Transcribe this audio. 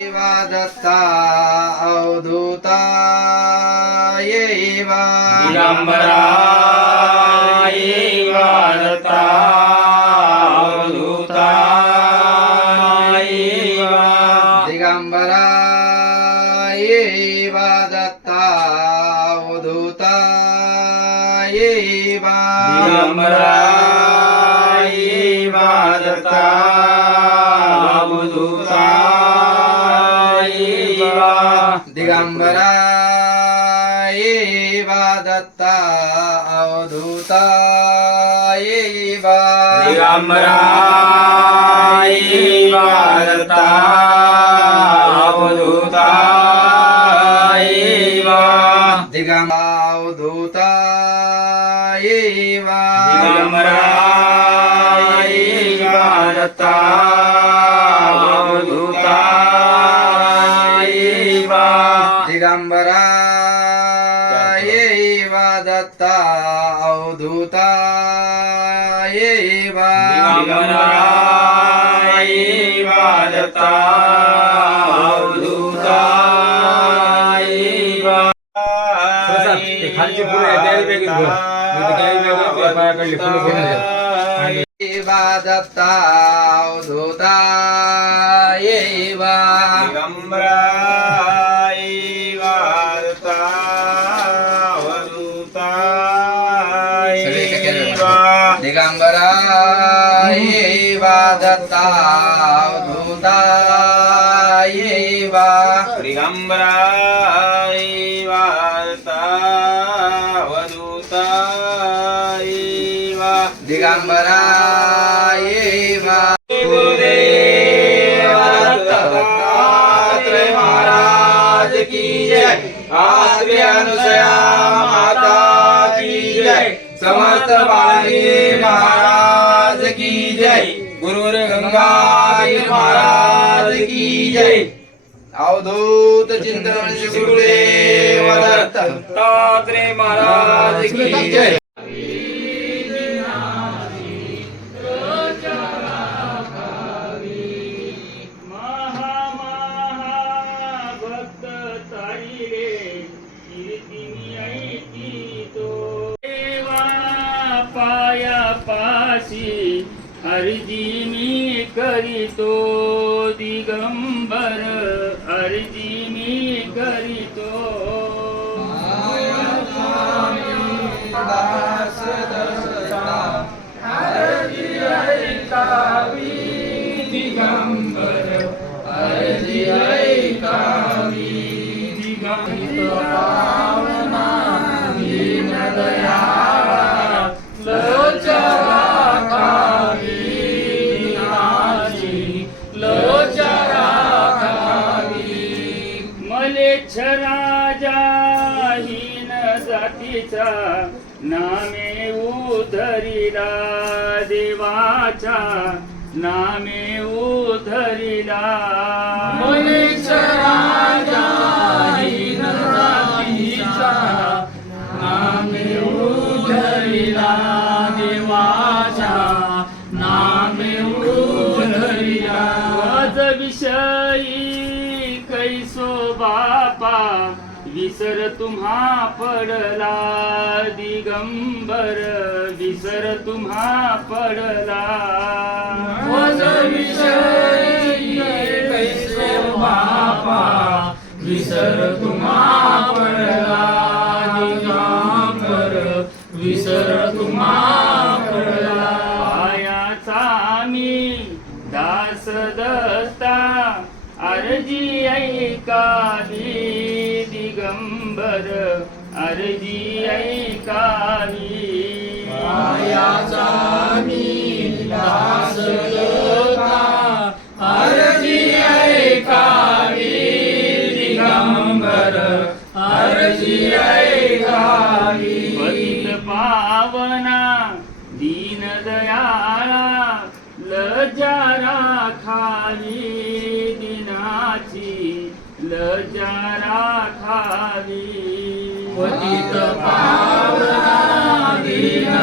देवा दत्ता अवधूता येवा दिगंबराय वारता अवधूताय वा. दिगंबरा येवा दिगंबरा येवा दत्ता अवधूता येवा दिगंबराय वारता अवधूताय वा. दत्ता अवधूता येवा दिगंबराय वारता अवधूताय वा. खालची फुलं आहेत, फुलं. काही वेगळं पायाकडली फुलं घेऊन दत्ता अवधूता दत्ता अवधूता येवा। दिगंबराय वारता अवधूताय वा. दिगंबरा येवा। गुरुदेव दत्तात्रय महाराज की जय। आद्य अनुसया माता की जय। समर्थ बाली महाराज महाराज की जय. अवधूत चिंतन श्री गुरुदेव दत्त. दत्तात्रय महाराज की जय. महा महा भक्त ताईले कीर्तिनी ऐकी तो देवा पाया पाशी अर्जी मी करीतो जातीचा नामे उधरिला देवाचा नामे उधरिला. नामे उधरिला देवाचा नामे उधरिला. विषयी कैसो बापा विसर तुम्हा पडला दिगंबर. विसर तुम्हा पडला. बापा विसर तुम्हा पडला दिगंबर. विसर तुम्हा पडला. पायाचा मी दास दत्ता अर्जी ऐकावी शंभर अर्जी ऐकावी. मायाचा मी दास दिनाची लज्जा राखावी पतित पावना दीन